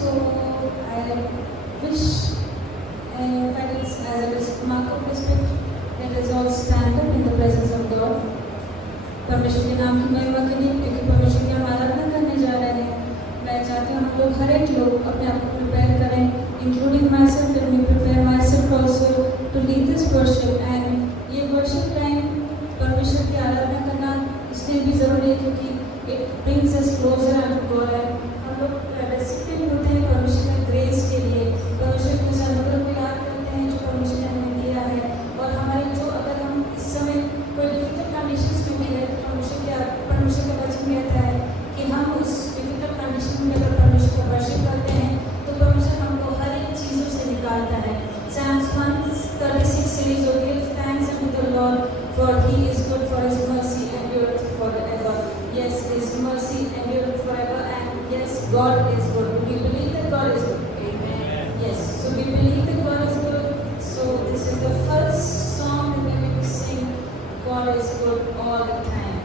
So I wish, in fact, as it is mark of respect, let us all stand up in the presence of God. परमेश्वर के नाम की महिमा के लिए, क्योंकि परमेश्वर की हम आराधना करने जा रहे हैं। मैं चाहती हूँ हम लोग हर एक लोग अपने आप को प्रिपेयर करें, including myself, let me prepare myself also to lead this worship. And ये वर्शिप टाइम परमेश्वर की आराधना करना इसलिए भी ज़रूरी है क्योंकि it brings us closer to God. हम लोग रेसिपिएंट होते हैं परमेश्वर के ग्रेस के लिए, परमेश्वर के उस अनुग्रह को याद करते हैं जो परमेश्वर ने हमें दिया है। और हमारे जो अगर हम इस समय कोई डिफिकल्ट कंडीशंस में भी है तो परमेश्वर का वचन कहता है कि हम उस डिफिकल्ट कंडीशन में अगर परमेश्वर का वर्शिप करते हैं तो परमेश्वर हमको हर एक चीज़ों से निकालता है। Psalms 136 says, "Oh, give thanks unto the Lord, for He is good, for His mercy endureth forever." Yes, His mercy endureth forever, and yes, God is good. We believe that God is good. Amen. Yes, so we believe that God is good. So this is the first song that we will sing. God is good all the time.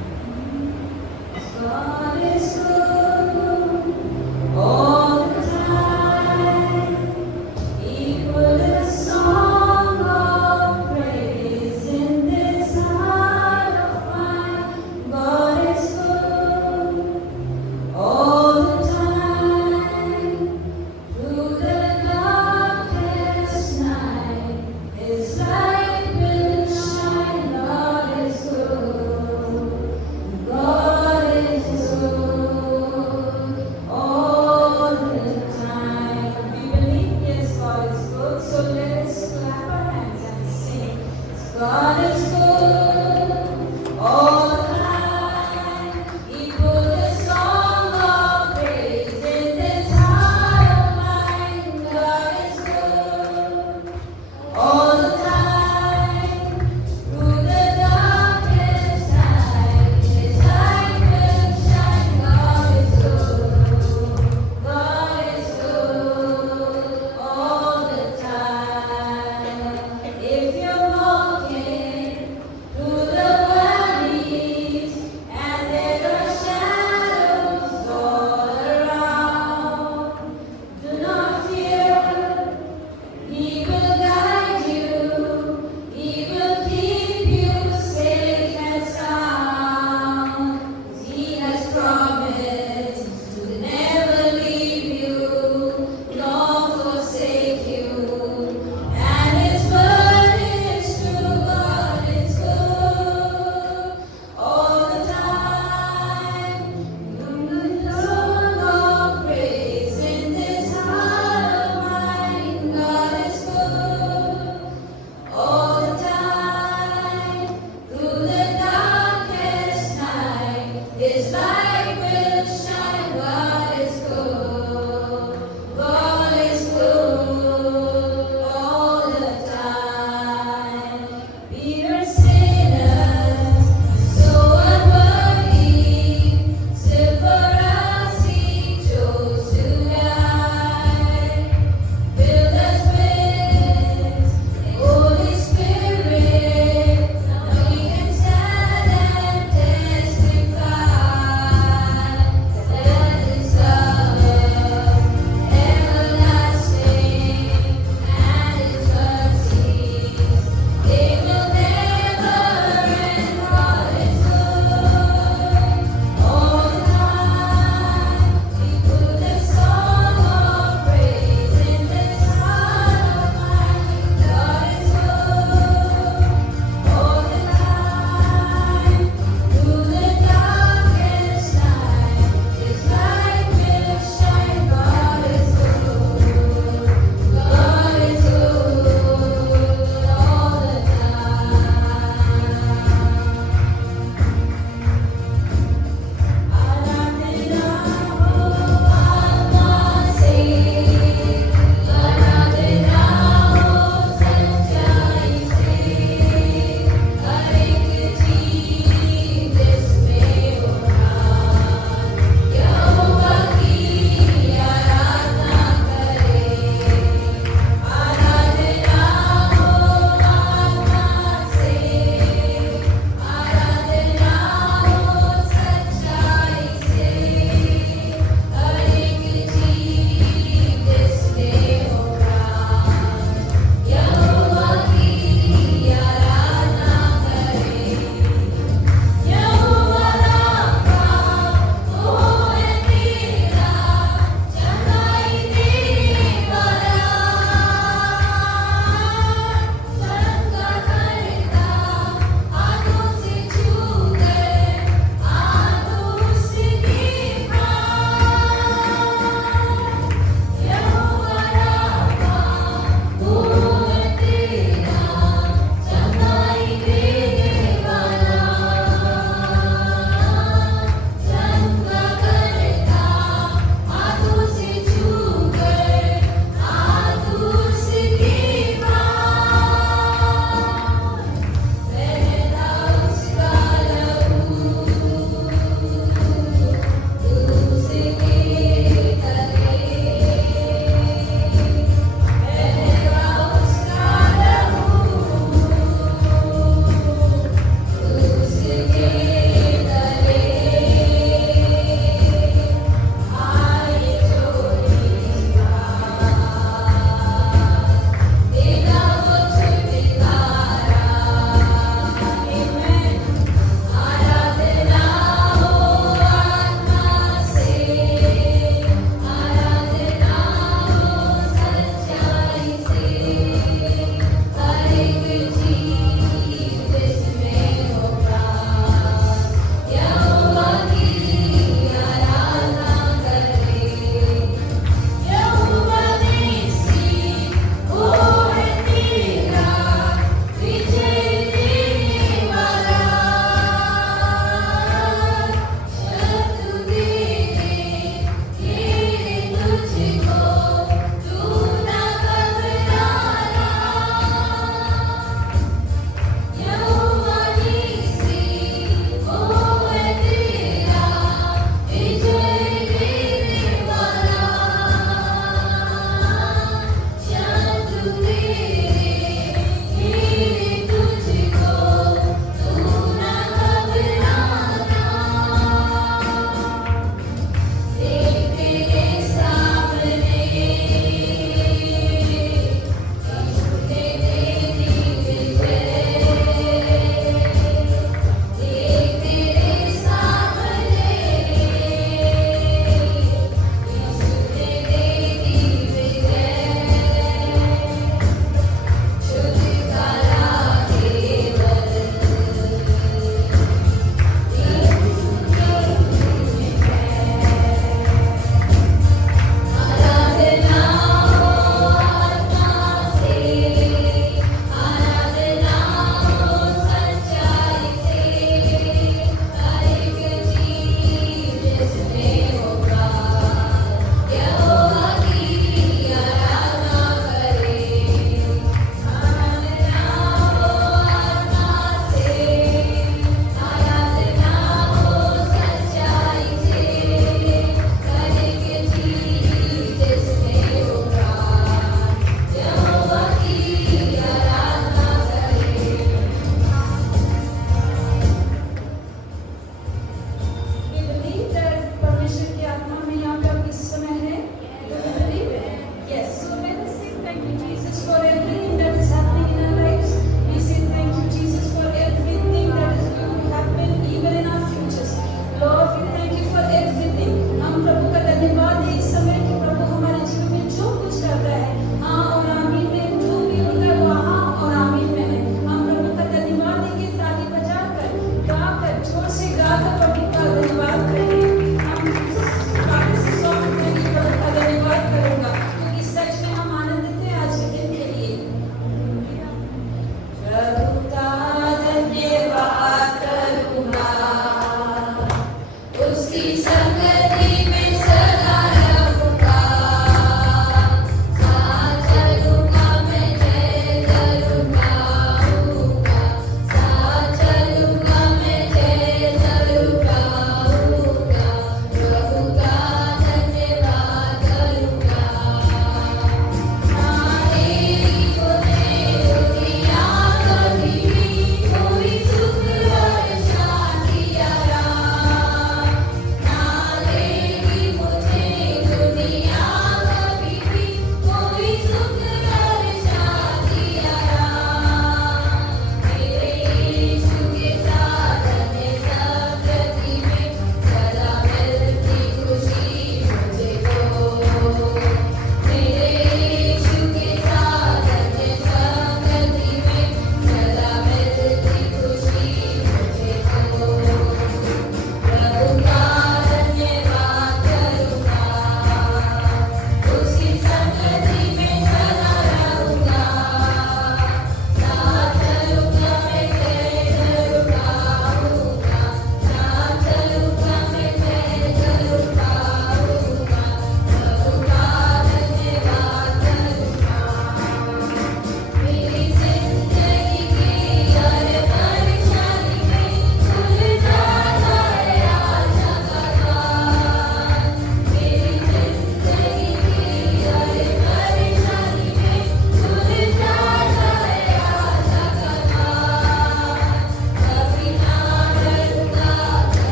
God is good all the time. He put a song of praise in this heart of mine. God is good all the time. Through the darkest night, His light will shine. God is good. God is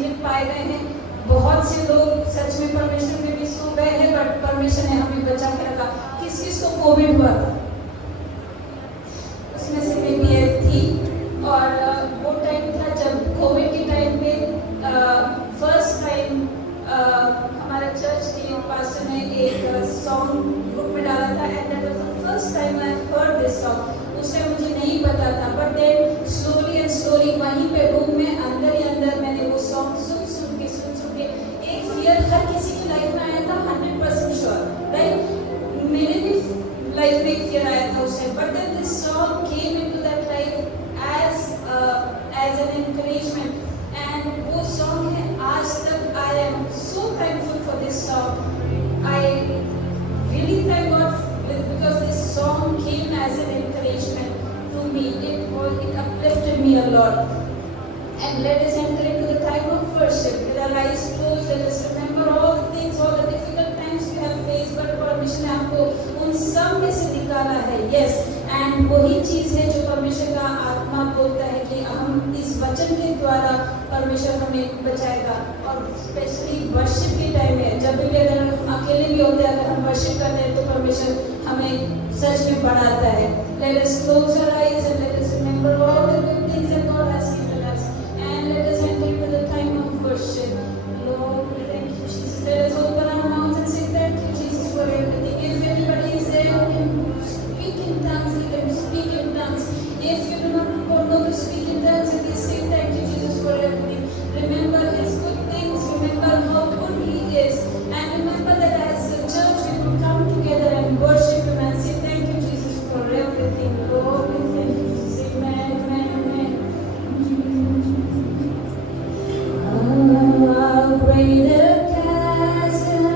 जीवित पाए गए हैं। बहुत से लोग सच में परमेश्वर में भी सो गए हैं, बट परमेश्वर ने हमें बचा के रखा। किस किस को कोविड हुआ था? उसमें से मैं भी एक थी। और वो टाइम था जब कोविड के टाइम पे फर्स्ट टाइम हमारा चर्च के पास्टर ने एक सॉन्ग ग्रुप में डाला था, and that was the first time I heard this song. उस टाइम मुझे नहीं पता था, but then slowly and slowly वहीं पे रूम में अंदर ही अंदर मैंने वो सॉन्ग सुन सुन के एक फियर हर किसी की लाइफ में आया था, 100% श्योर, राइट? मेरे भी लाइफ में एक फियर आया था उस time, but then this song came into that life as an encouragement, and वो सॉन्ग है आज तक। I am so thankful for this song. I really thank God because this song came as an encouragement to me. It uplifted me a lot. And let us enter into the time of worship with our eyes closed. Let us remember all the things, all the difficult times we have faced, but परमेश्वर ने आपको उन सब में से निकाला है। Yes, and वही चीज़ है जो परमेश्वर का आत्मा बोलता है कि हम इस वचन के द्वारा परमेश्वर हमें बचाएगा। और स्पेशली वर्शिप के टाइम में जब भी अगर हम अकेले भी होते हैं, अगर हम वर्शिप करते हैं तो परमेश्वर हमें सच में बढ़ाता है। Let us close our eyes and let us remember all the good things that God has given us, and let us enter into the time of worship. Lord, thank you, Jesus. Let us open our mouths and say thank you, Jesus, for everything. If anybody is there who can speak in tongues, he can speak in tongues. If you do not know to speak in tongues, then say thank you, Jesus, for everything. Remember His good things. Remember how good He is, and remember that as a church we will come together and worship Him and say thank you, Jesus, for everything. Lord, we thank you, Jesus. Amen, amen, amen. How great a chasm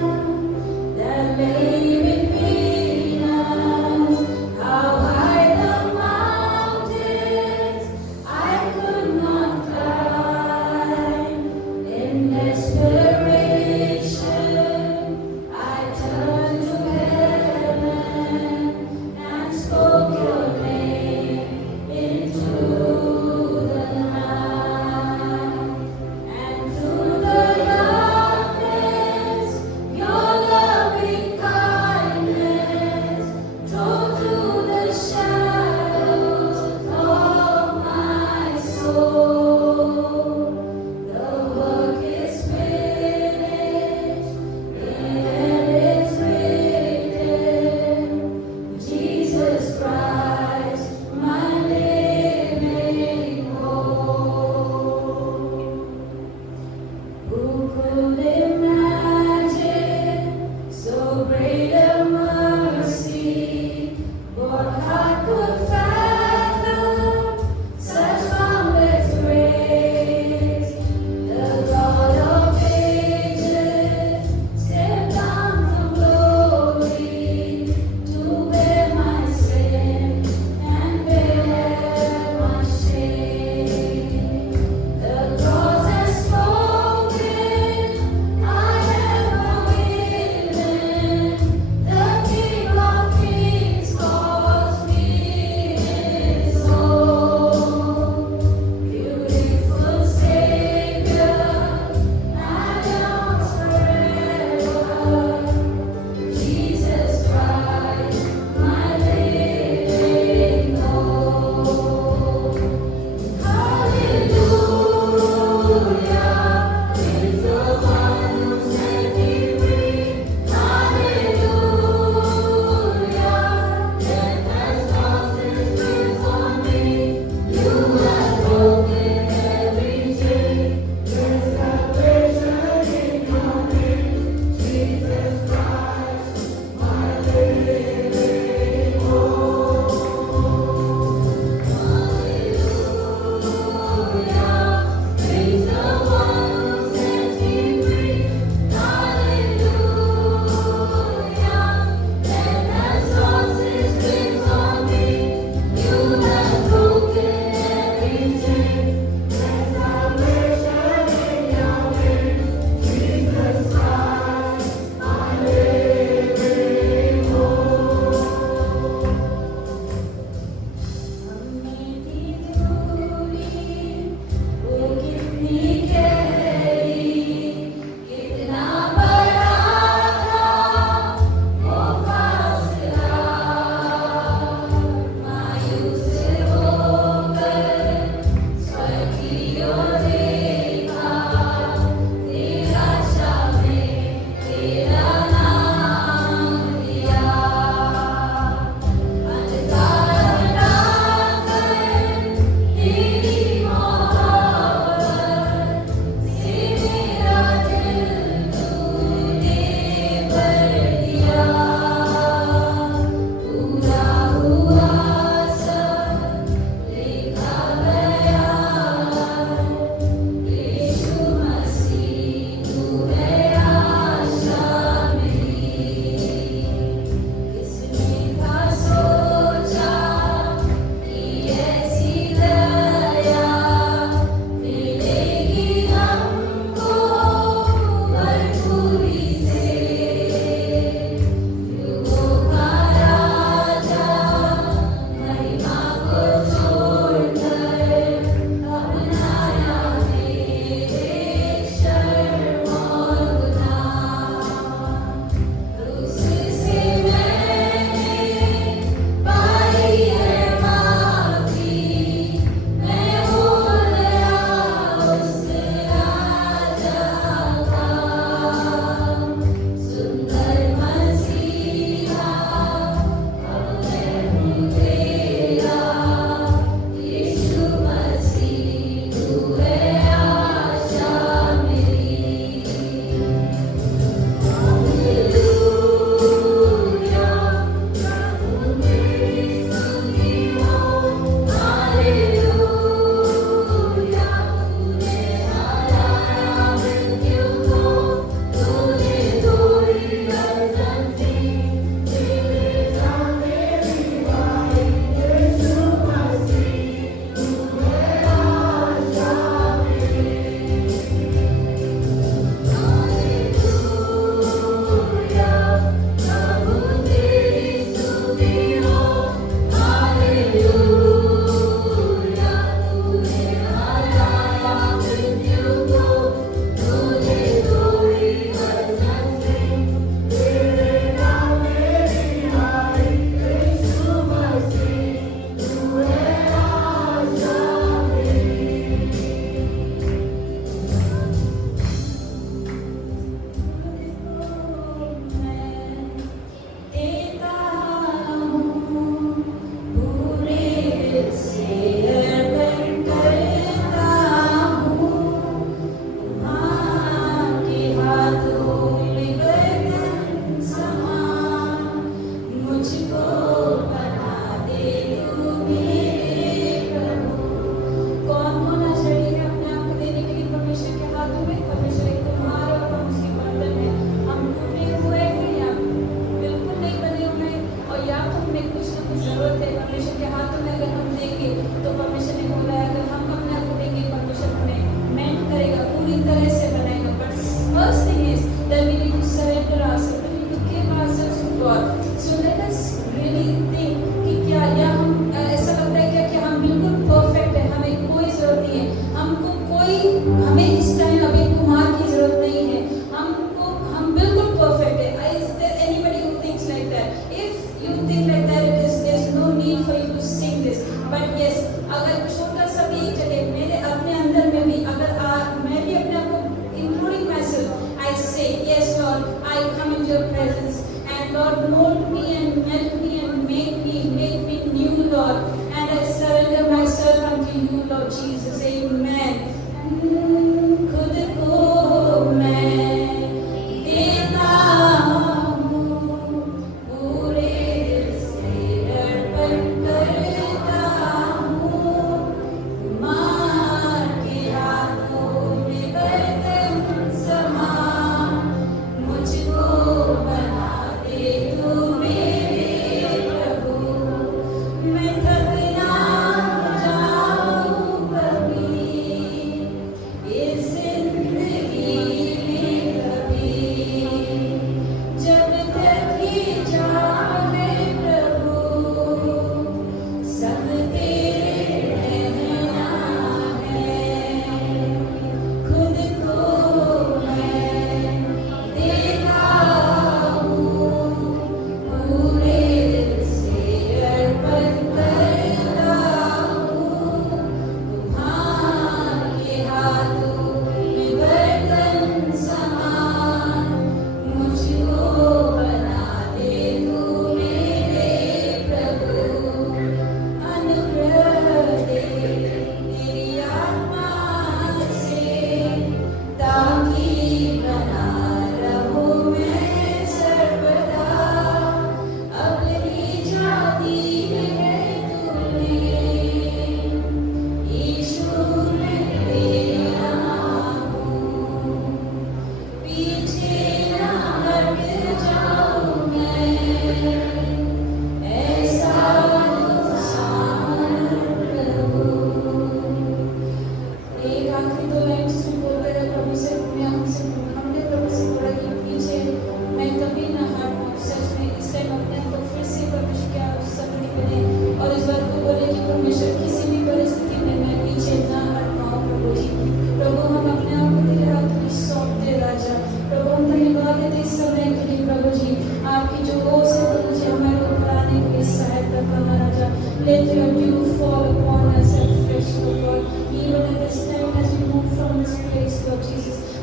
that lay between us, how high the mountains I could not climb. In desperation, I turned to heaven and spoke your name into the night. And through the darkness, your loving kindness drove through the shadows of my soul. The work is finished, and it's written, Jesus Christ, my living hope. Who could imagine so great a mercy? What heart could fathom such boundless grace? The God of ages stepped down from glory to bear my sin and bear my shame. The cross has spoken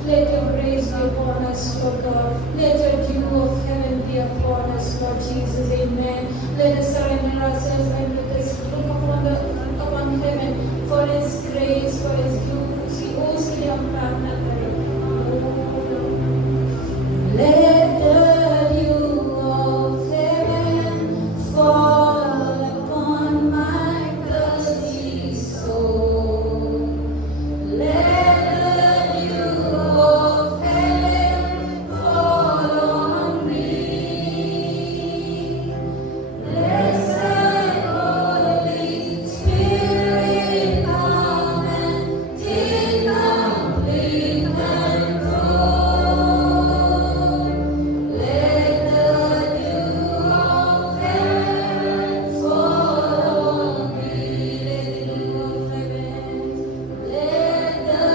Let your grace be upon us, Lord God. Let your dew of heaven be upon us, Lord Jesus. Amen. Let us surrender ourselves and let us look upon heaven for His grace, for His dew. उसके लिए हम प्रार्थना करें. Let the dew of heaven fall upon my thirsty soul. Let the dew of heaven fall on me. Blessed Holy Spirit, come and take complete control. Let the dew of heaven fall on me. Let the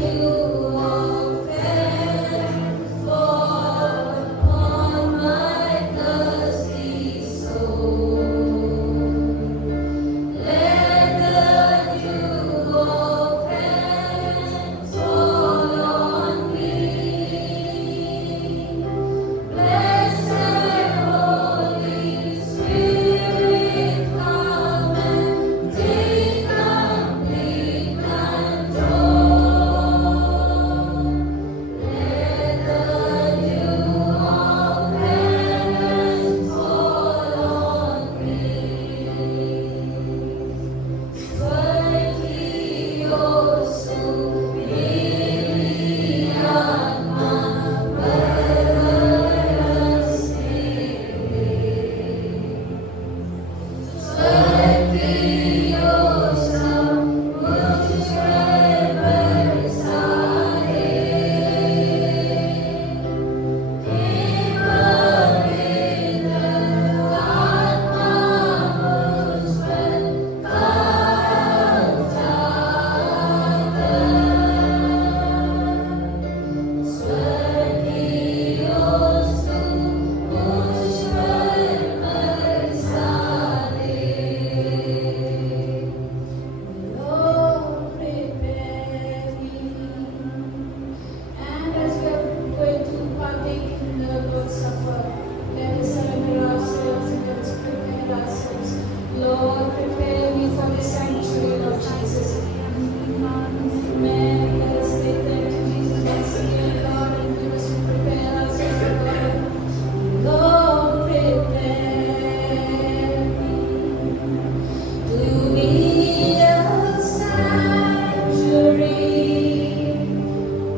dew of heaven fall upon my thirsty soul. Let the dew of heaven fall on me. Blessed Holy Spirit, come and take complete control. Let the dew of heaven fall on me. Svergioso Miriatma Parvasne. Svergiosa Mujhar Barsane. Pavitra Atma Mujh par Svergioso Mujhar Barsane. Lord, prepare me. And as we are going to partake in the Lord's Supper, let us surrender ourselves and let us prepare ourselves. Lord, prepare me for the sanctuary of Jesus. Amen. Let us say thank you, Jesus, once again, Lord, and give us to prepare ourselves, Lord. Lord, prepare me to be a sanctuary,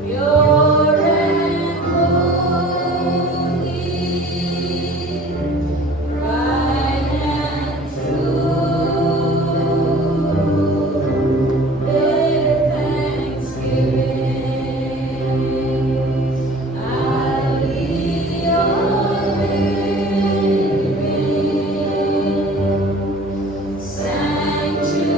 pure and holy, right and true. With thanksgiving, I'll be your living sanctuary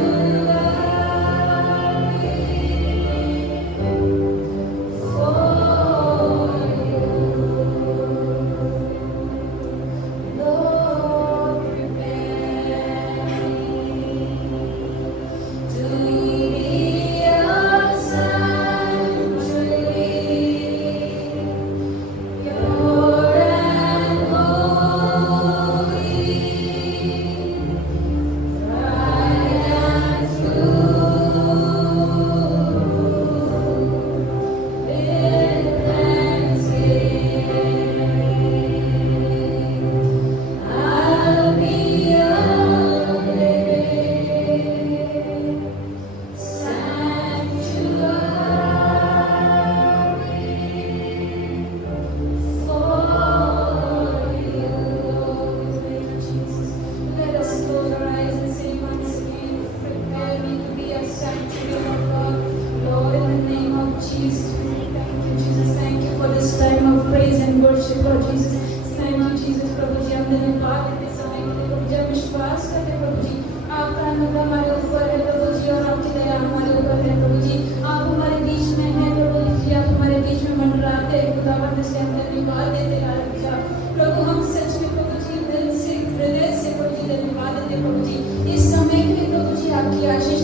for you. Lord, prepare me to be a sanctuary, pure and holy, right and true. With thanksgiving, I'll be a living sanctuary for you. Thank you, Jesus. Let us close our eyes and say once again, prepare me to be a sanctuary, Lord God. Lord, in the name of Jesus, we thank you, Jesus. Thank you for this time of praise and worship, Lord Jesus. Thank you, Jesus. प्रभु जी, हम धन्यवाद देते समय के लिए प्रभु जी, हम विश्वास करते हैं प्रभु जी, आपका अनुग्रह हमारे ऊपर है प्रभु जी, और आपकी दया हमारे ऊपर है प्रभु जी। आप हमारे बीच में हैं प्रभु जी, आप हमारे बीच में मंडराते हैं खुदावंद, इसलिए हम धन्यवाद देते हैं राजा प्रभु। हम सच में प्रभु जी दिल से, हृदय से प्रभु जी धन्यवाद देते हैं प्रभु जी, इस समय के लिए प्रभु जी आपकी आशीष